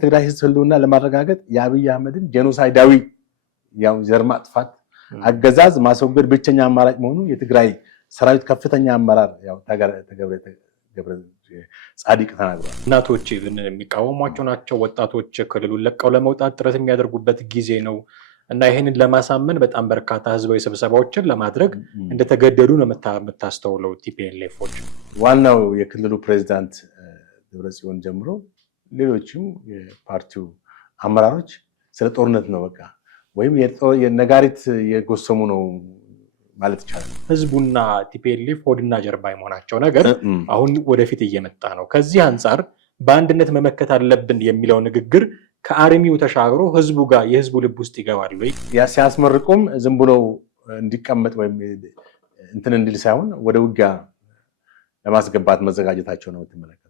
ትግራይ ህዝብ ህልውና ለማረጋገጥ የአብይ አህመድን ጄኖሳይዳዊ ያው ዘር ማጥፋት አገዛዝ ማስወገድ ብቸኛ አማራጭ መሆኑ የትግራይ ሰራዊት ከፍተኛ አመራር ያው ገብረ ጻዲቅ ተናግሯል። እናቶች የሚቃወሟቸው ናቸው። ወጣቶች ክልሉን ለቀው ለመውጣት ጥረት የሚያደርጉበት ጊዜ ነው እና ይሄንን ለማሳመን በጣም በርካታ ህዝባዊ ስብሰባዎችን ለማድረግ እንደተገደዱ ነው የምታስተውለው። ቲፒኤልኤፎች ዋናው የክልሉ ፕሬዝዳንት ደብረጽዮን ጀምሮ ሌሎችም የፓርቲው አመራሮች ስለ ጦርነት ነው በቃ ወይም የነጋሪት የጎሰሙ ነው ማለት ይቻላል። ህዝቡና ቲፒኤልኤፍ ሆድና ጀርባ የመሆናቸው ነገር አሁን ወደፊት እየመጣ ነው። ከዚህ አንጻር በአንድነት መመከት አለብን የሚለው ንግግር ከአርሚው ተሻግሮ ህዝቡ ጋር የህዝቡ ልብ ውስጥ ይገባል ወይ? ሲያስመርቁም ዝም ብሎ እንዲቀመጥ ወይም እንትን እንዲል ሳይሆን ወደ ውጊያ ለማስገባት መዘጋጀታቸው ነው የምትመለከተው።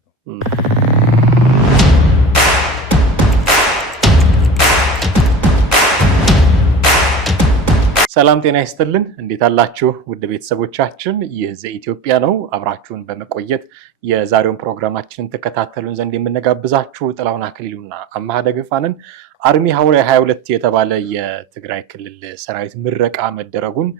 ሰላም ጤና ይስጥልን። እንዴት አላችሁ ውድ ቤተሰቦቻችን? ይህ ዘኢትዮጵያ ነው። አብራችሁን በመቆየት የዛሬውን ፕሮግራማችንን ተከታተሉን ዘንድ የምንጋብዛችሁ ጥላሁን አክሊሉና አማሃ ደገፋንን። አርሚ 22 የተባለ የትግራይ ክልል ሰራዊት ምረቃ መደረጉን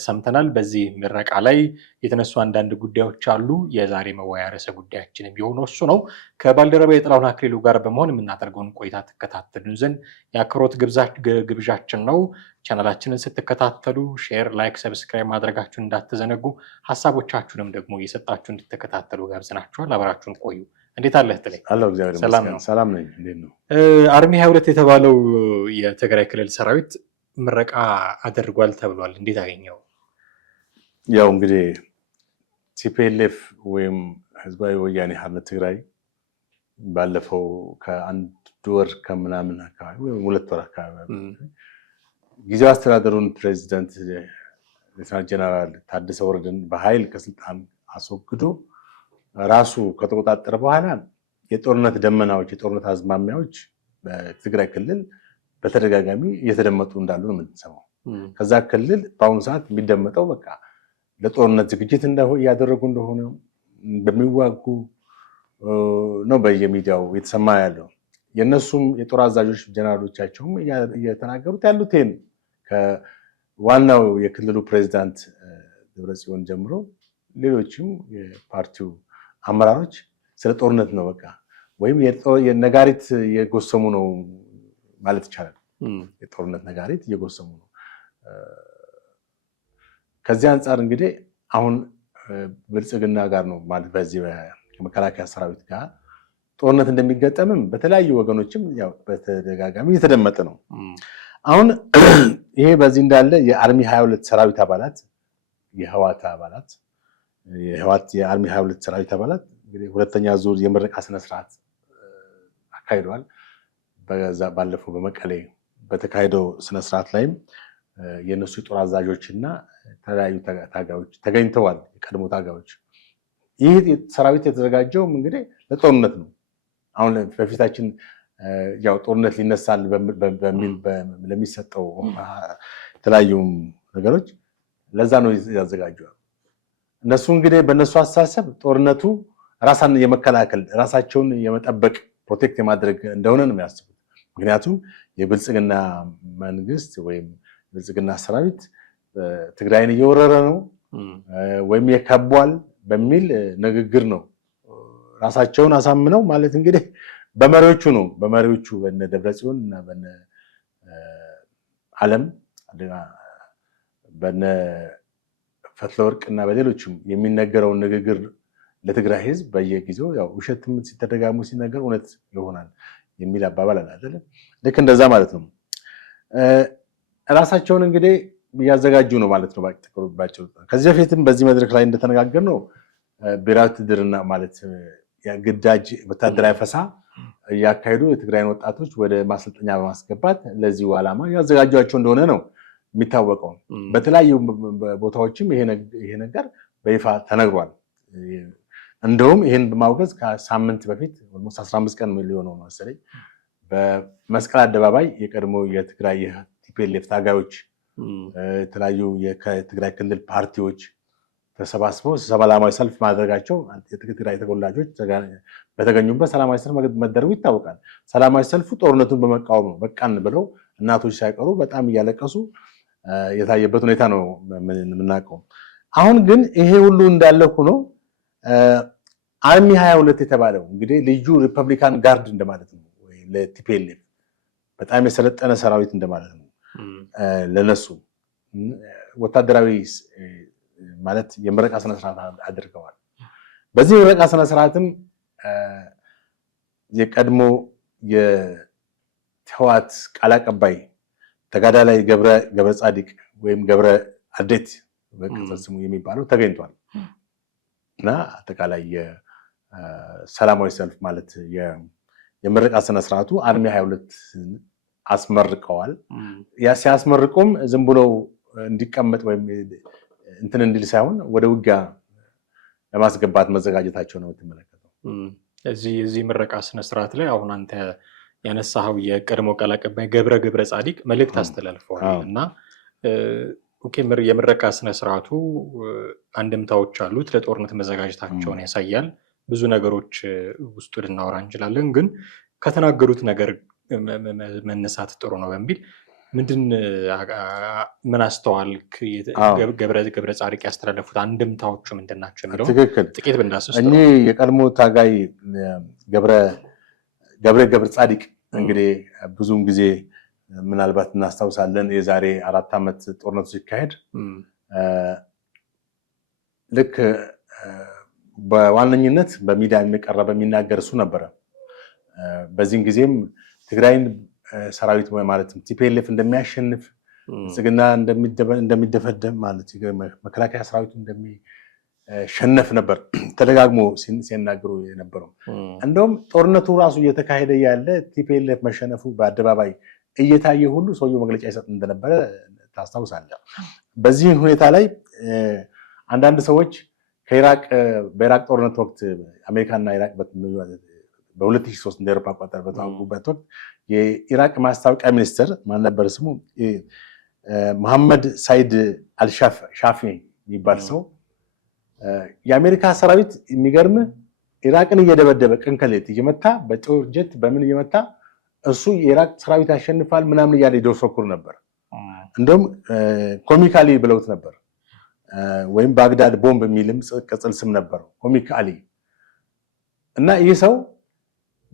ሰምተናል። በዚህ ምረቃ ላይ የተነሱ አንዳንድ ጉዳዮች አሉ። የዛሬ መወያያ ርዕሰ ጉዳያችን የሚሆነው እሱ ነው። ከባልደረባ የጥላሁን አክሊሉ ጋር በመሆን የምናደርገውን ቆይታ ተከታተሉን ዘንድ የአክብሮት ግብዣችን ነው። ቻናላችንን ስትከታተሉ ሼር፣ ላይክ፣ ሰብስክራይብ ማድረጋችሁን እንዳትዘነጉ፣ ሀሳቦቻችሁንም ደግሞ እየሰጣችሁ እንድትከታተሉ ጋብዘናችኋል። አብራችሁን ቆዩ። እንዴት አለህ ጥላይ? አሎ እግዚአብሔር ይመስገን ሰላም ነኝ። እንዴት ነው? አርሚ 22 የተባለው የትግራይ ክልል ሰራዊት ምረቃ አድርጓል ተብሏል። እንዴት አገኘው? ያው እንግዲህ ቲፒኤልኤፍ ወይም ህዝባዊ ወያኔ ሓርነት ትግራይ ባለፈው ከአንድ ወር ከምናምን አካባቢ ወይም 2 ወር አካባቢ ጊዜያዊ አስተዳደሩን ፕሬዚደንት ሌተናንት ጀነራል ታደሰ ወረደን በኃይል ከስልጣን አስወግዶ ራሱ ከተቆጣጠረ በኋላ የጦርነት ደመናዎች የጦርነት አዝማሚያዎች በትግራይ ክልል በተደጋጋሚ እየተደመጡ እንዳሉ ነው የምንሰማው። ከዛ ክልል በአሁኑ ሰዓት የሚደመጠው በቃ ለጦርነት ዝግጅት እያደረጉ እንደሆነ በሚዋጉ ነው በየሚዲያው የተሰማ ያለው። የእነሱም የጦር አዛዦች ጀነራሎቻቸውም እየተናገሩት ያሉት ይሄን ከዋናው የክልሉ ፕሬዝዳንት ደብረጽዮን ጀምሮ ሌሎችም የፓርቲው አመራሮች ስለ ጦርነት ነው በቃ ወይም የነጋሪት የጎሰሙ ነው ማለት ይቻላል። የጦርነት ነጋሪት እየጎሰሙ ነው። ከዚህ አንጻር እንግዲህ አሁን ብልጽግና ጋር ነው ማለት በዚህ ከመከላከያ ሰራዊት ጋር ጦርነት እንደሚገጠምም በተለያዩ ወገኖችም ያው በተደጋጋሚ እየተደመጠ ነው። አሁን ይሄ በዚህ እንዳለ የአርሚ 22 ሰራዊት አባላት የህዋት አባላት የአርሚ 22 ሰራዊት አባላት እንግዲህ ሁለተኛ ዙር የምረቃ ስነስርዓት አካሂደዋል። ባለፈው በመቀሌ በተካሄደው ስነስርዓት ላይም የነሱ የጦር አዛዦች እና ተለያዩ ታጋዮች ተገኝተዋል። የቀድሞ ታጋዮች። ይህ ሰራዊት የተዘጋጀው እንግዲህ ለጦርነት ነው። አሁን በፊታችን ያው ጦርነት ሊነሳል በሚል ለሚሰጠው የተለያዩ ነገሮች ለዛ ነው ያዘጋጀው። እነሱ እንግዲህ በእነሱ አስተሳሰብ ጦርነቱ ራሳን የመከላከል ራሳቸውን የመጠበቅ ፕሮቴክት የማድረግ እንደሆነ ነው የሚያስቡት። ምክንያቱም የብልጽግና መንግስት ወይም የብልጽግና ሰራዊት ትግራይን እየወረረ ነው ወይም የከቧል በሚል ንግግር ነው ራሳቸውን አሳምነው ማለት እንግዲህ በመሪዎቹ ነው በመሪዎቹ በነ ደብረጽዮን እና በነ ዓለም በነ ፈትለወርቅ እና በሌሎችም የሚነገረውን ንግግር ለትግራይ ህዝብ በየጊዜው ያው ውሸትም ሲተደጋሙ ሲነገር እውነት ይሆናል የሚል አባባል አለ አይደል? ልክ እንደዛ ማለት ነው። ራሳቸውን እንግዲህ እያዘጋጁ ነው ማለት ነው ባጭሩ። ከዚህ በፊትም በዚህ መድረክ ላይ እንደተነጋገር ነው ብሔራዊ ውትድርና ማለት የግዳጅ ወታደራዊ ፈሳ እያካሄዱ የትግራይን ወጣቶች ወደ ማሰልጠኛ በማስገባት ለዚሁ ዓላማ ያዘጋጇቸው እንደሆነ ነው የሚታወቀው። በተለያዩ ቦታዎችም ይሄ ነገር በይፋ ተነግሯል። እንደውም ይሄን በማውገዝ ከሳምንት በፊት 15 ቀን ሊሆነው ነው መሰለኝ በመስቀል አደባባይ የቀድሞ የትግራይ ቲፒኤልኤፍ ታጋዮች የተለያዩ የትግራይ ክልል ፓርቲዎች ተሰባስበው ሰላማዊ ሰልፍ ማድረጋቸው የትግራይ ተወላጆች በተገኙበት ሰላማዊ ሰልፍ መደረጉ ይታወቃል። ሰላማዊ ሰልፉ ጦርነቱን በመቃወም ነው። በቃን ብለው እናቶች ሳይቀሩ በጣም እያለቀሱ የታየበት ሁኔታ ነው የምናውቀው። አሁን ግን ይሄ ሁሉ እንዳለ ሆኖ አርሚ 22 የተባለው እንግዲህ ልዩ ሪፐብሊካን ጋርድ እንደማለት ነው፣ ወይ ለቲፒኤልኤፍ በጣም የሰለጠነ ሰራዊት እንደማለት ነው። ለነሱ ወታደራዊ ማለት የምረቃ ስነ ስርዓት አድርገዋል። በዚህ የምረቃ ስነ ስርዓትም የቀድሞ የህወሓት ቃል አቀባይ ተጋዳላይ ገብረ ጻዲቅ ወይም ገብረ አዴት በቅጽል ስሙ የሚባለው ተገኝቷል እና አጠቃላይ የሰላማዊ ሰልፍ ማለት የምረቃ ስነ ስርዓቱ አርሚ 22 አስመርቀዋል። ሲያስመርቁም ዝም ብሎ እንዲቀመጥ ወይም እንትን እንዲል ሳይሆን ወደ ውጊያ ለማስገባት መዘጋጀታቸው ነው የምትመለከተው። እዚህ ምረቃ ስነ ስርዓት ላይ አሁን አንተ ያነሳኸው የቀድሞ ቃል አቀባይ ገብረ ጻዲቅ መልእክት አስተላልፈዋል እና የምረቃ ስነ ስርዓቱ አንድምታዎች አሉት፣ ለጦርነት መዘጋጀታቸውን ያሳያል። ብዙ ነገሮች ውስጡ ልናወራ እንችላለን፣ ግን ከተናገሩት ነገር መነሳት ጥሩ ነው በሚል ምን አስተዋልክ? ገብረ ጻዲቅ ያስተላለፉት አንድምታዎቹ ምንድን ናቸው የሚለው ጥቂት ብንዳስስ። እኚህ የቀድሞ ታጋይ ገብረ ጻዲቅ እንግዲህ ብዙውን ጊዜ ምናልባት እናስታውሳለን፣ የዛሬ 4 ዓመት ጦርነቱ ሲካሄድ ልክ በዋነኝነት በሚዲያ የሚቀረበ የሚናገር እሱ ነበረ። በዚህም ጊዜም ትግራይን ሰራዊት ማለት ቲፒኤልኤፍ እንደሚያሸንፍ ጽግና እንደሚደፈደም ማለት መከላከያ ሰራዊቱ እንደሚሸነፍ ነበር ተደጋግሞ ሲናገሩ የነበረው። እንደውም ጦርነቱ ራሱ እየተካሄደ ያለ ቲፒኤልኤፍ መሸነፉ በአደባባይ እየታየ ሁሉ ሰውየው መግለጫ ይሰጥ እንደነበረ ታስታውሳለህ። በዚህ ሁኔታ ላይ አንዳንድ ሰዎች በኢራቅ ጦርነት ወቅት አሜሪካና ኢራቅ በ2003 እንደ አውሮፓ አቆጣጠር በተዋጉበት ወቅት የኢራቅ ማስታወቂያ ሚኒስትር ማን ነበር ስሙ? መሐመድ ሳይድ አልሻፊ የሚባል ሰው የአሜሪካ ሰራዊት የሚገርም ኢራቅን እየደበደበ ቀን ከሌት እየመታ በጦር ጀት በምን እየመታ እሱ የኢራቅ ሰራዊት ያሸንፋል ምናምን እያለ ይደሰኩር ነበር። እንደውም ኮሚካሊ ብለውት ነበር፣ ወይም ባግዳድ ቦምብ የሚልም ቅጽል ስም ነበረው ኮሚካሊ። እና ይህ ሰው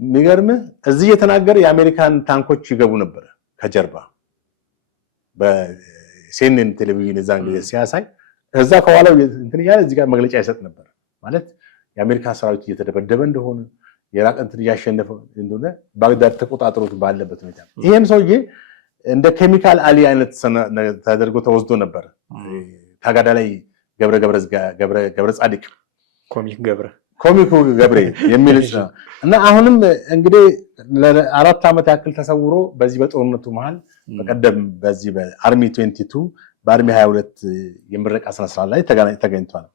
የሚገርምህ እዚህ የተናገረ የአሜሪካን ታንኮች ይገቡ ነበር ከጀርባ በሲኤንኤን ቴሌቪዥን እዛን ጊዜ ሲያሳይ እዛ ከኋላው እንትን እያለ እዚህ ጋር መግለጫ ይሰጥ ነበር። ማለት የአሜሪካ ሰራዊት እየተደበደበ እንደሆነ የኢራቅ እንትን እያሸነፈ እንደሆነ ባግዳድ ተቆጣጥሮት ባለበት ሁኔታ ይሄም ሰውዬ እንደ ኬሚካል አሊ አይነት ተደርጎ ተወስዶ ነበር። ተጋዳላይ ገብረ ጻዲቅ ኮሚኩ ገብሬ የሚል እና አሁንም እንግዲህ ለ4 ዓመት ያክል ተሰውሮ በዚህ በጦርነቱ መሃል በቀደም በዚህ በአርሚ 22 በአርሚ 22 የምረቃ ስነ ስርዓት ላይ ተገኝቷል።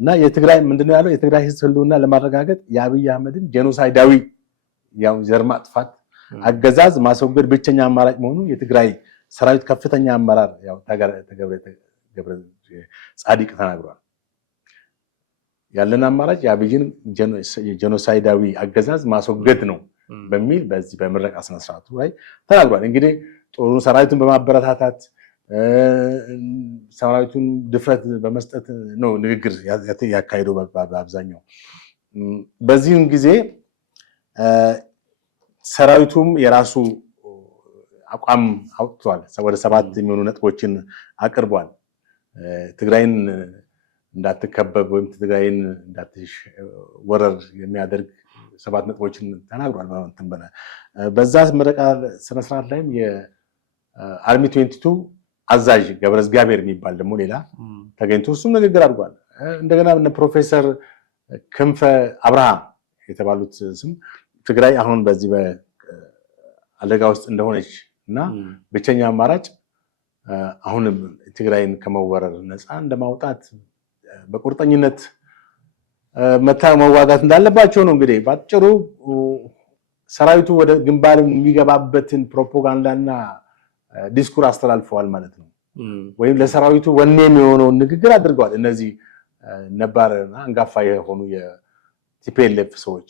እና የትግራይ ምንድነው ያለው? የትግራይ ህዝብ ህልውና ለማረጋገጥ የአብይ አህመድን ጄኖሳይዳዊ ያው ዘር ማጥፋት አገዛዝ ማስወገድ ብቸኛ አማራጭ መሆኑ የትግራይ ሰራዊት ከፍተኛ አመራር ያው ገብረ ጻዲቅ ተናግሯል። ያለን አማራጭ የአብይን ጄኖሳይዳዊ አገዛዝ ማስወገድ ነው በሚል በዚህ በምረቃ ስነ ስርዓቱ ላይ ተናግሯል። እንግዲህ ጦሩ ሰራዊቱን በማበረታታት ሰራዊቱን ድፍረት በመስጠት ነው ንግግር ያካሄደው በአብዛኛው። በዚህም ጊዜ ሰራዊቱም የራሱ አቋም አውጥቷል። ወደ 7 የሚሆኑ ነጥቦችን አቅርቧል። ትግራይን እንዳትከበብ ወይም ትግራይን እንዳትወረር የሚያደርግ 7 ነጥቦችን ተናግሯል። በዛ ምረቃ ስነ ስርዓት ላይም የአርሚ 22 አዛዥ ገብረ እግዚአብሔር የሚባል ደግሞ ሌላ ተገኝቶ እሱም ንግግር አድርጓል። እንደገና ፕሮፌሰር ክንፈ አብርሃም የተባሉት ስም ትግራይ አሁን በዚህ በአደጋ ውስጥ እንደሆነች እና ብቸኛ አማራጭ አሁንም ትግራይን ከመወረር ነፃ እንደማውጣት በቁርጠኝነት መዋጋት እንዳለባቸው ነው። እንግዲህ ባጭሩ ሰራዊቱ ወደ ግንባር የሚገባበትን ፕሮፓጋንዳና ዲስኩር አስተላልፈዋል ማለት ነው። ወይም ለሰራዊቱ ወኔ የሚሆነውን ንግግር አድርገዋል። እነዚህ ነባርና አንጋፋ የሆኑ የቲፒኤልኤፍ ሰዎች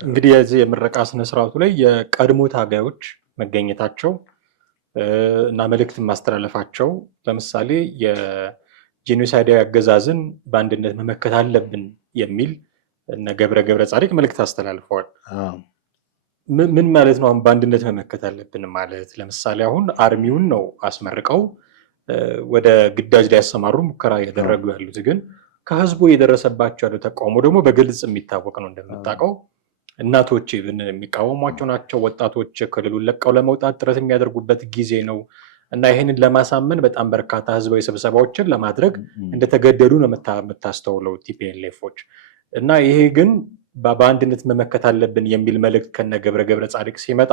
እንግዲህ የዚህ የምረቃ ስነስርዓቱ ላይ የቀድሞ ታጋዮች መገኘታቸው እና መልእክት ማስተላለፋቸው ለምሳሌ የጄኖሳይዳዊ አገዛዝን በአንድነት መመከት አለብን የሚል እነ ገብረ ጻዲቅ መልእክት አስተላልፈዋል። ምን ማለት ነው? አሁን በአንድነት መመከት አለብን ማለት ለምሳሌ አሁን አርሚውን ነው አስመርቀው ወደ ግዳጅ ላይ ያሰማሩ ሙከራ ያደረጉ ያሉት፣ ግን ከህዝቡ የደረሰባቸው ያለው ተቃውሞ ደግሞ በግልጽ የሚታወቅ ነው። እንደምታውቀው እናቶች የሚቃወሟቸው ናቸው። ወጣቶች ክልሉን ለቀው ለመውጣት ጥረት የሚያደርጉበት ጊዜ ነው እና ይህንን ለማሳመን በጣም በርካታ ህዝባዊ ስብሰባዎችን ለማድረግ እንደተገደዱ ነው የምታስተውለው ቲፒኤልኤፎች። እና ይሄ ግን በአንድነት መመከት አለብን የሚል መልእክት ከነ ገብረ ጻዲቅ ሲመጣ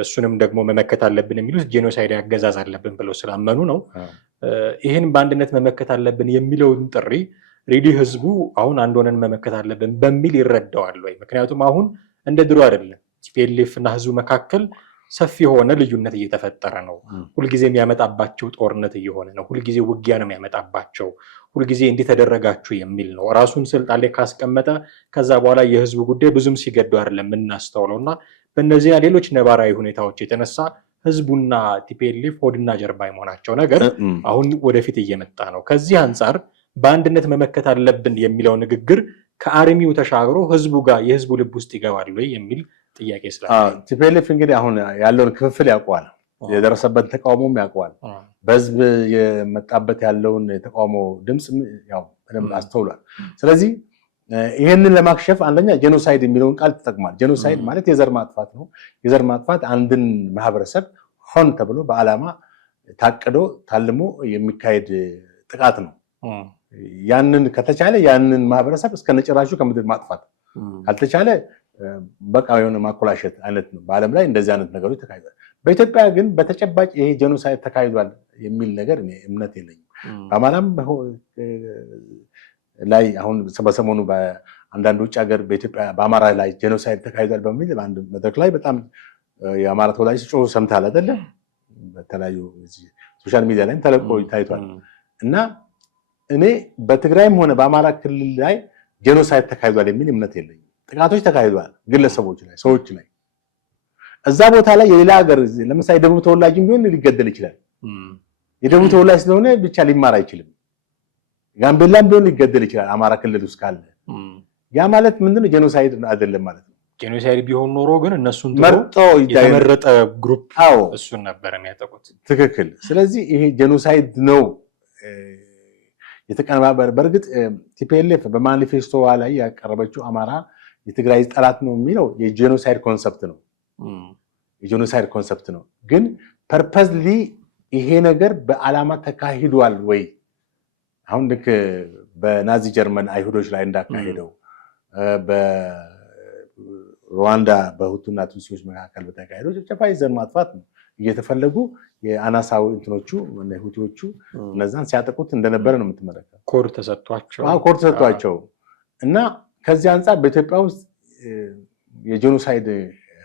እሱንም ደግሞ መመከት አለብን የሚሉት ጄኖሳይድ አገዛዝ አለብን ብለው ስላመኑ ነው። ይህን በአንድነት መመከት አለብን የሚለውን ጥሪ ሬዲ ህዝቡ አሁን አንድ ሆነን መመከት አለብን በሚል ይረዳዋል ወይ? ምክንያቱም አሁን እንደ ድሮ አይደለም። ቲፒኤልኤፍ እና ህዝቡ መካከል ሰፊ የሆነ ልዩነት እየተፈጠረ ነው። ሁልጊዜ የሚያመጣባቸው ጦርነት እየሆነ ነው። ሁልጊዜ ውጊያ ነው የሚያመጣባቸው። ሁልጊዜ እንዲህ ተደረጋችሁ የሚል ነው። ራሱን ስልጣን ላይ ካስቀመጠ ከዛ በኋላ የህዝቡ ጉዳይ ብዙም ሲገደው አይደለም የምናስተውለው እና በእነዚያ ሌሎች ነባራዊ ሁኔታዎች የተነሳ ህዝቡና ቲፒኤልኤፍ ሆድና ጀርባ የመሆናቸው ነገር አሁን ወደፊት እየመጣ ነው። ከዚህ አንጻር በአንድነት መመከት አለብን የሚለው ንግግር ከአርሚው ተሻግሮ ህዝቡ ጋር የህዝቡ ልብ ውስጥ ይገባል ወይ የሚል ጥያቄ ስላለ ቲፒኤልኤፍ እንግዲህ አሁን ያለውን ክፍፍል ያውቀዋል፣ የደረሰበት ተቃውሞም ያውቀዋል፣ በህዝብ የመጣበት ያለውን የተቃውሞ ድምፅ ያው በደንብ አስተውሏል። ስለዚህ ይህንን ለማክሸፍ አንደኛ ጄኖሳይድ የሚለውን ቃል ተጠቅሟል። ጄኖሳይድ ማለት የዘር ማጥፋት ነው። የዘር ማጥፋት አንድን ማህበረሰብ ሆን ተብሎ በዓላማ ታቅዶ ታልሞ የሚካሄድ ጥቃት ነው። ያንን ከተቻለ ያንን ማህበረሰብ እስከነጭራሹ ከምድር ማጥፋት ካልተቻለ በቃ የሆነ ማኮላሸት አይነት ነው። በዓለም ላይ እንደዚህ አይነት ነገሮች ተካሂዷል። በኢትዮጵያ ግን በተጨባጭ ይሄ ጄኖሳይድ ተካሂዷል የሚል ነገር እኔ እምነት የለኝም። በአማራም ላይ አሁን በሰሞኑ በአንዳንድ ውጭ ሀገር በኢትዮጵያ በአማራ ላይ ጄኖሳይድ ተካሂዷል በሚል በአንድ መድረክ ላይ በጣም የአማራ ተወላጅ ሲጮሁ ሰምተሃል አይደለም? በተለያዩ ሶሻል ሚዲያ ላይም ተለቆ ታይቷል። እና እኔ በትግራይም ሆነ በአማራ ክልል ላይ ጄኖሳይድ ተካሂዷል የሚል እምነት የለኝም። ጥቃቶች ተካሂዷል፣ ግለሰቦች ላይ፣ ሰዎች ላይ። እዛ ቦታ ላይ የሌላ ሀገር ለምሳሌ የደቡብ ተወላጅም ቢሆን ሊገደል ይችላል። የደቡብ ተወላጅ ስለሆነ ብቻ ሊማር አይችልም። ጋምቤላም ቢሆን ሊገደል ይችላል አማራ ክልል ውስጥ ካለ። ያ ማለት ምንድነው? ጄኖሳይድ አይደለም ማለት ነው። ጄኖሳይድ ቢሆን ኖሮ ግን እነሱን መርጦ የተመረጠ ግሩፕ እሱን ነበር የሚያጠቁት። ትክክል። ስለዚህ ይሄ ጄኖሳይድ ነው የተቀነባበረ። በእርግጥ ቲፒኤልኤፍ በማኒፌስቶ ላይ ያቀረበችው አማራ የትግራይ ጠላት ነው የሚለው የጄኖሳይድ ኮንሰፕት ነው። የጄኖሳይድ ኮንሰፕት ነው። ግን ፐርፐዝሊ ይሄ ነገር በዓላማ ተካሂዷል ወይ? አሁን ልክ በናዚ ጀርመን አይሁዶች ላይ እንዳካሄደው በሩዋንዳ በሁቱና ቱትሲዎች መካከል በተካሄደው ጭፍጨፋ ዘር ማጥፋት ነው። እየተፈለጉ የአናሳዊ እንትኖቹ ሁቲዎቹ እነዛን ሲያጠቁት እንደነበረ ነው የምትመለከተው። ኮድ ተሰጥቷቸው እና ከዚህ አንጻር በኢትዮጵያ ውስጥ የጄኖሳይድ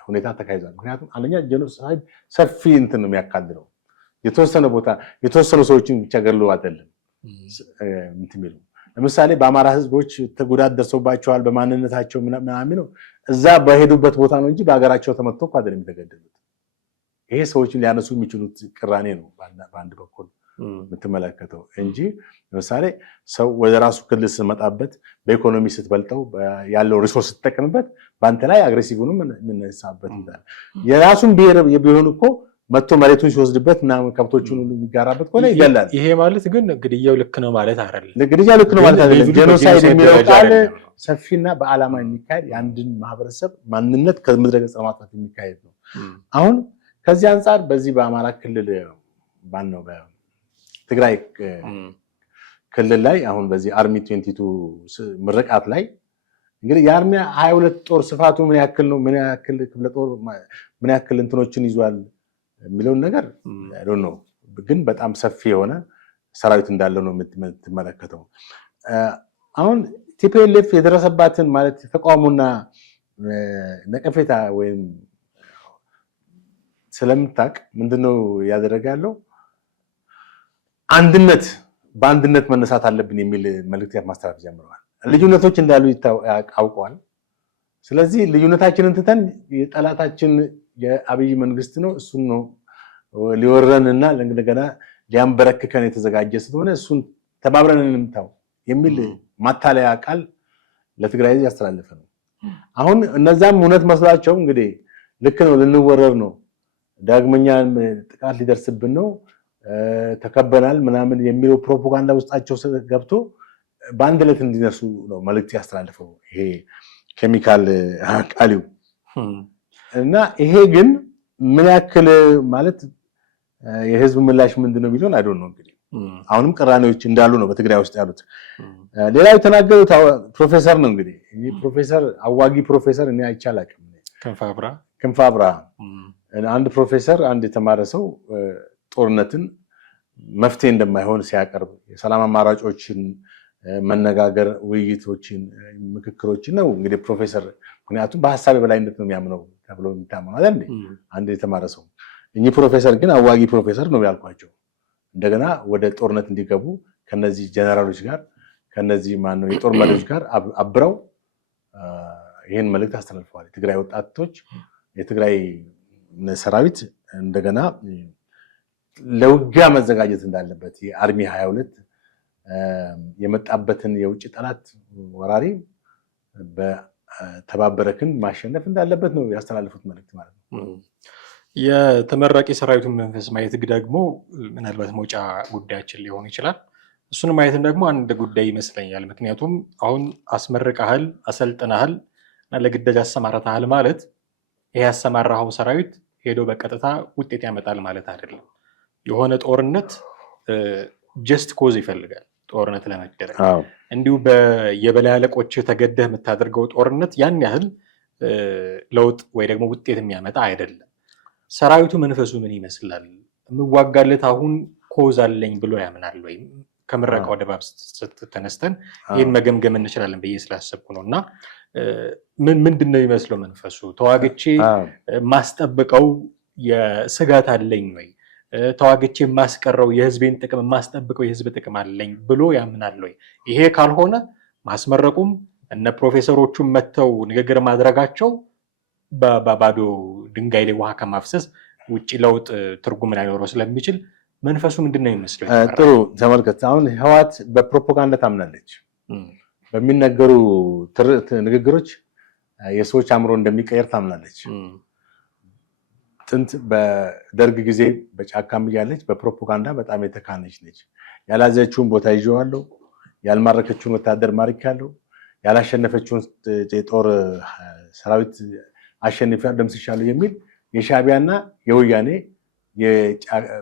ሁኔታ ተካሂዷል። ምክንያቱም አንደኛ ጄኖሳይድ ሰፊ እንትን ነው የሚያካልለው። የተወሰነ ቦታ የተወሰኑ ሰዎችን ብቻ ገድሎ አይደለም ምትሚሉ። ለምሳሌ በአማራ ህዝቦች ጉዳት ደርሶባቸዋል በማንነታቸው ምናምን ነው እዛ በሄዱበት ቦታ ነው እንጂ በሀገራቸው ተመትቶ እኮ አይደለም የተገደሉት። ይሄ ሰዎችን ሊያነሱ የሚችሉት ቅራኔ ነው በአንድ በኩል የምትመለከተው እንጂ ለምሳሌ ሰው ወደ ራሱ ክልል ስትመጣበት በኢኮኖሚ ስትበልጠው ያለው ሪሶርስ ስትጠቀምበት በአንተ ላይ አግሬሲቭ ሆኖ የምነሳበት ይላል። የራሱን ብሔር ቢሆን እኮ መጥቶ መሬቱን ሲወስድበት ምናምን ከብቶቹን ሁሉ የሚጋራበት ከሆነ ይገላል። ይሄ ማለት ግን ግድያው ልክ ነው ማለት አይደለም። ግድያው ልክ ነው ማለት አይደለም። ጄኖሳይድ የሚለው ቃል ሰፊና በዓላማ የሚካሄድ የአንድን ማህበረሰብ ማንነት ከምድረ ገጽ ለማጥፋት የሚካሄድ ነው። አሁን ከዚህ አንጻር በዚህ በአማራ ክልል ባነው በትግራይ ክልል ላይ አሁን በዚህ አርሚ 22 ምርቃት ላይ እንግዲህ የአርሚ 22 ጦር ስፋቱ ምን ያክል ነው፣ ምን ያክል ክፍለ ጦር ምን ያክል እንትኖችን ይዟል የሚለውን ነገር አይ ዶንት ኖ፣ ግን በጣም ሰፊ የሆነ ሰራዊት እንዳለው ነው የምትመለከተው። አሁን ቲፒኤልኤፍ የደረሰባትን ማለት ተቃውሞና ነቀፌታ ወይም ስለምታቅ ምንድነው ያደረጋለው? አንድነት በአንድነት መነሳት አለብን የሚል መልእክት ማስተላለፍ ጀምረዋል። ልዩነቶች እንዳሉ አውቀዋል። ስለዚህ ልዩነታችንን ትተን የጠላታችን የአብይ መንግስት ነው፣ እሱን ነው ሊወረንና እንደገና ሊያንበረክከን የተዘጋጀ ስለሆነ እሱን ተባብረን እንምታው የሚል ማታለያ ቃል ለትግራይ ያስተላለፈ ነው። አሁን እነዛም እውነት መስሏቸው እንግዲህ ልክ ነው፣ ልንወረር ነው፣ ዳግመኛ ጥቃት ሊደርስብን ነው፣ ተከበናል ምናምን የሚለው ፕሮፓጋንዳ ውስጣቸው ገብቶ በአንድ ዕለት እንዲነሱ ነው መልእክት ያስተላልፈው ይሄ ኬሚካል ቃሊው እና ይሄ ግን ምን ያክል ማለት የህዝብ ምላሽ ምንድነው የሚለውን አይዶን ነው እንግዲህ አሁንም ቅራኔዎች እንዳሉ ነው በትግራይ ውስጥ ያሉት። ሌላው የተናገሩት ፕሮፌሰር ነው እንግዲህ ፕሮፌሰር አዋጊ ፕሮፌሰር እኔ አይቻላቅም ክንፋብራ አንድ ፕሮፌሰር አንድ የተማረ ሰው ጦርነትን መፍትሄ እንደማይሆን ሲያቀርብ የሰላም አማራጮችን መነጋገር ውይይቶችን ምክክሮችን ነው እንግዲህ ፕሮፌሰር ምክንያቱም በሐሳብ የበላይነት ነው የሚያምነው ተብሎ የሚታመነው አይደል አንድ የተማረ ሰው እኚህ ፕሮፌሰር ግን አዋጊ ፕሮፌሰር ነው ያልኳቸው እንደገና ወደ ጦርነት እንዲገቡ ከነዚህ ጀነራሎች ጋር ከነዚህ ማነው የጦር መሪዎች ጋር አብረው ይሄን መልእክት አስተላልፈዋል። የትግራይ ወጣቶች የትግራይ ሰራዊት እንደገና ለውጊያ መዘጋጀት እንዳለበት የአርሚ 22 የመጣበትን የውጭ ጠላት ወራሪ በተባበረክን ማሸነፍ እንዳለበት ነው ያስተላልፉት መልእክት ማለት ነው። የተመራቂ ሰራዊቱን መንፈስ ማየት ደግሞ ምናልባት መውጫ ጉዳያችን ሊሆን ይችላል። እሱን ማየትን ደግሞ አንድ ጉዳይ ይመስለኛል። ምክንያቱም አሁን አስመርቀሃል፣ አሰልጥነሃል እና ለግዳጅ አሰማርተሃል ማለት ይሄ ያሰማራኸው ሰራዊት ሄዶ በቀጥታ ውጤት ያመጣል ማለት አይደለም። የሆነ ጦርነት ጀስት ኮዝ ይፈልጋል። ጦርነት ለመደረግ እንዲሁ የበላይ አለቆች ተገደህ የምታደርገው ጦርነት ያን ያህል ለውጥ ወይ ደግሞ ውጤት የሚያመጣ አይደለም። ሰራዊቱ መንፈሱ ምን ይመስላል? የምዋጋለት አሁን ኮዝ አለኝ ብሎ ያምናል ወይም ከምረቃው ድባብ ተነስተን ይህን መገምገም እንችላለን ብዬ ስላሰብኩ ነው። እና ምንድን ነው የሚመስለው መንፈሱ? ተዋግቼ ማስጠብቀው የስጋት አለኝ ወይ? ተዋግቼ የማስቀረው የህዝቤን ጥቅም የማስጠብቀው የህዝብ ጥቅም አለኝ ብሎ ያምናል ወይ? ይሄ ካልሆነ ማስመረቁም እነ ፕሮፌሰሮቹም መጥተው ንግግር ማድረጋቸው በባዶ ድንጋይ ላይ ውሃ ከማፍሰስ ውጭ ለውጥ ትርጉም ላይኖረው ስለሚችል መንፈሱ ምንድን ነው የሚመስለው? ጥሩ ተመልከት። አሁን ህወሓት በፕሮፓጋንዳ ታምናለች። በሚነገሩ ንግግሮች የሰዎች አእምሮ እንደሚቀየር ታምናለች። ጥንት በደርግ ጊዜ በጫካም እያለች በፕሮፓጋንዳ በጣም የተካነች ነች። ያላዘችውን ቦታ ይዤዋለሁ፣ ያልማረከችውን ወታደር ማርካለሁ፣ ያላሸነፈችውን የጦር ሰራዊት አሸንፊያለሁ፣ ደምስሻለሁ የሚል የሻዕቢያና የወያኔ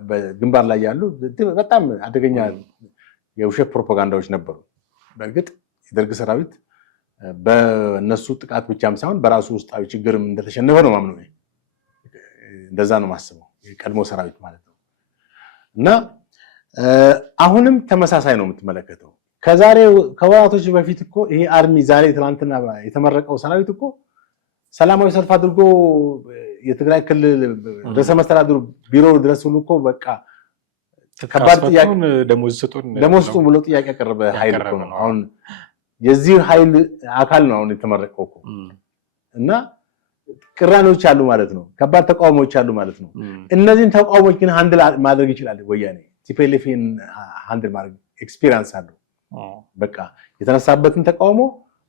በግንባር ላይ ያሉ በጣም አደገኛ የውሸት ፕሮፓጋንዳዎች ነበሩ። በእርግጥ የደርግ ሰራዊት በእነሱ ጥቃት ብቻም ሳይሆን በራሱ ውስጣዊ ችግርም እንደተሸነፈ ነው ማምነው። እንደዛ ነው ማስበው የቀድሞ ሰራዊት ማለት ነው። እና አሁንም ተመሳሳይ ነው የምትመለከተው። ከወራቶች በፊት እኮ ይሄ አርሚ ዛሬ ትናንትና የተመረቀው ሰራዊት እኮ ሰላማዊ ሰልፍ አድርጎ የትግራይ ክልል ርዕሰ መስተዳድሩ ቢሮ ድረስ ሁሉ እኮ በቃ ከባድ ጥያቄ ደሞዝ ስጡን ብሎ ጥያቄ ያቀረበ ኃይል እኮ ነው። አሁን የዚህ ኃይል አካል ነው አሁን የተመረቀው እኮ እና ቅራኔዎች አሉ ማለት ነው። ከባድ ተቃውሞዎች አሉ ማለት ነው። እነዚህን ተቃውሞች ግን ሃንድል ማድረግ ይችላል ወያኔ። ቲፒኤልኤፍን ሃንድል ማድረግ ኤክስፒሪየንስ አለው። በቃ የተነሳበትን ተቃውሞ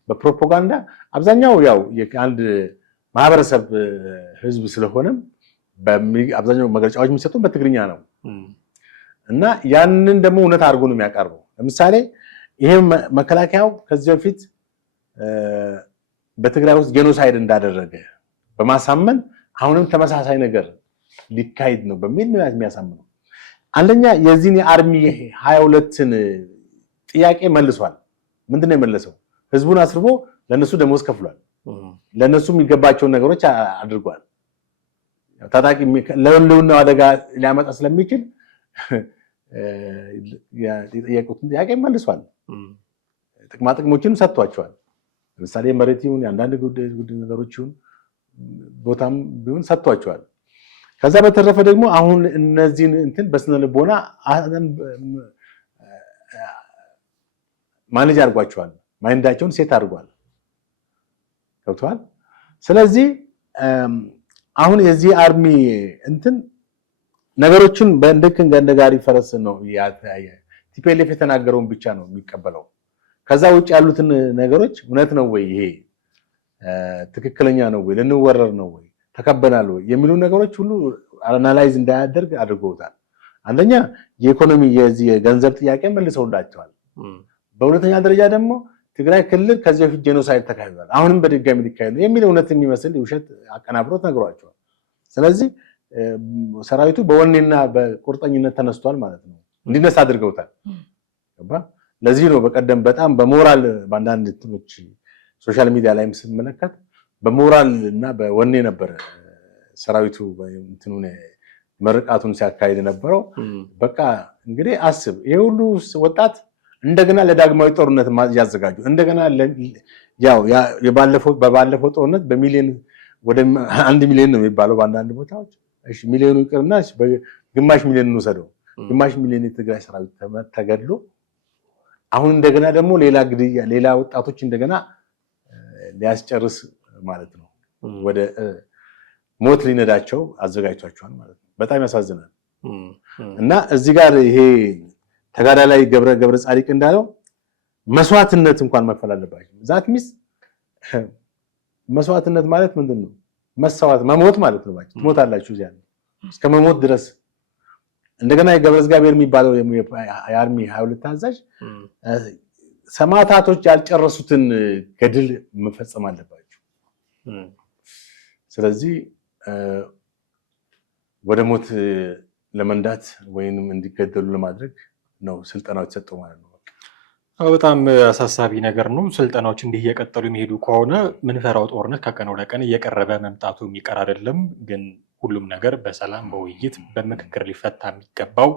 በፕሮፓጋንዳ አብዛኛው ያው የአንድ ማህበረሰብ ህዝብ ስለሆነም አብዛኛው መግለጫዎች የሚሰጡት በትግርኛ ነው እና ያንን ደግሞ እውነት አድርጎ ነው የሚያቀርበው። ለምሳሌ ይሄ መከላከያው ከዚህ በፊት በትግራይ ውስጥ ጄኖሳይድ እንዳደረገ በማሳመን አሁንም ተመሳሳይ ነገር ሊካሄድ ነው በሚል ነው የሚያሳምነው። አንደኛ የዚህን የአርሚ 22ን ጥያቄ መልሷል። ምንድነው የመለሰው? ህዝቡን አስርቦ ለነሱ ደሞዝ ከፍሏል። ለነሱ የሚገባቸውን ነገሮች አድርጓል። ታጣቂ ለህልውና አደጋ ሊያመጣ ስለሚችል የጠየቁትን ጥያቄ መልሷል። ጥቅማ ጥቅሞችን ሰጥቷቸዋል። ለምሳሌ መሬት ይሁን የአንዳንድ ጉዳይ ነገሮች ይሁን ቦታም ቢሆን ሰጥቷቸዋል። ከዛ በተረፈ ደግሞ አሁን እነዚህን እንትን በስነ ልቦና ማኔጅ አድርጓቸዋል። ማይንዳቸውን ሴት አድርጓል። ገብተዋል። ስለዚህ አሁን የዚህ አርሚ እንትን ነገሮችን በእንደክን ገንደ ጋሪ ፈረስ ነው ቲፒኤልኤፍ የተናገረውን ብቻ ነው የሚቀበለው። ከዛ ውጭ ያሉትን ነገሮች እውነት ነው ወይ ይሄ ትክክለኛ ነው ወይ ልንወረር ነው ወይ ተከበናል ወይ የሚሉ ነገሮች ሁሉ አናላይዝ እንዳያደርግ አድርገውታል። አንደኛ የኢኮኖሚ የዚህ የገንዘብ ጥያቄ መልሰውላቸዋል። በሁለተኛ ደረጃ ደግሞ ትግራይ ክልል ከዚህ በፊት ጄኖሳይድ ተካሂዷል፣ አሁንም በድጋሚ ሊካሄድ ነው የሚል እውነት የሚመስል ውሸት አቀናብሮት ነግሯቸዋል። ስለዚህ ሰራዊቱ በወኔና በቁርጠኝነት ተነስቷል ማለት ነው። እንዲነሳ አድርገውታል። ለዚህ ነው በቀደም በጣም በሞራል በአንዳንድ እንትኖች ሶሻል ሚዲያ ላይም ስንመለከት በሞራል እና በወኔ ነበር ሰራዊቱ እንትኑን መርቃቱን ሲያካሂድ ነበረው። በቃ እንግዲህ አስብ ይሄ ሁሉ ወጣት እንደገና ለዳግማዊ ጦርነት ያዘጋጁ እንደገና ያው በባለፈው ጦርነት በሚሊዮን ወደ 1 ሚሊዮን ነው የሚባለው በአንዳንድ ቦታዎች። እሺ ሚሊዮኑ ይቅርና ግማሽ ሚሊዮን እንውሰደው። ግማሽ ሚሊዮን የትግራይ ሰራዊት ተገድሎ አሁን እንደገና ደግሞ ሌላ ግድያ ሌላ ወጣቶች እንደገና ሊያስጨርስ ማለት ነው። ወደ ሞት ሊነዳቸው አዘጋጅቷቸዋል ማለት ነው። በጣም ያሳዝናል። እና እዚህ ጋር ይሄ ተጋዳላይ ገብረ ጻዲቅ እንዳለው መስዋዕትነት እንኳን መክፈል አለባቸው። ዛት ሚስ መስዋዕትነት ማለት ምንድነው? መሰዋት መሞት ማለት ነው። ባጭ ትሞታላችሁ እዚያ እስከ መሞት ድረስ። እንደገና የገብረ እግዚአብሔር የሚባለው የአርሚ 22 አዛዥ ሰማዕታቶች ያልጨረሱትን ገድል መፈጸም አለባቸው። ስለዚህ ወደ ሞት ለመንዳት ወይንም እንዲገደሉ ለማድረግ ነው ስልጠናው የተሰጠው ማለት ነው። በጣም አሳሳቢ ነገር ነው። ስልጠናዎች እንዲህ እየቀጠሉ የሚሄዱ ከሆነ ምንፈራው ጦርነት ከቀን ወደ ቀን እየቀረበ መምጣቱ የሚቀር አይደለም። ግን ሁሉም ነገር በሰላም በውይይት በምክክር ሊፈታ የሚገባው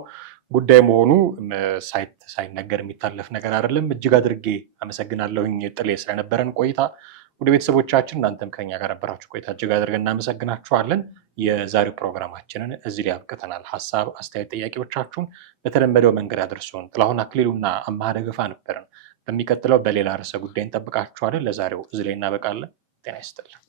ጉዳይ መሆኑ ሳይነገር የሚታለፍ ነገር አይደለም። እጅግ አድርጌ አመሰግናለሁኝ ጥሌ ስለነበረን ቆይታ። ወደ ቤተሰቦቻችን እናንተም ከኛ ጋር ነበራችሁ ቆይታ እጅግ አድርገን እናመሰግናችኋለን። የዛሬው ፕሮግራማችንን እዚህ ላይ አብቅተናል። ሀሳብ፣ አስተያየት፣ ጥያቄዎቻችሁን በተለመደው መንገድ አድርሱን። ጥላሁን አክሊሉና አማሃ ደገፋ ነበርን። በሚቀጥለው በሌላ ርዕሰ ጉዳይ እንጠብቃችኋለን። ለዛሬው እዚህ ላይ እናበቃለን። ጤና ይስጥልን።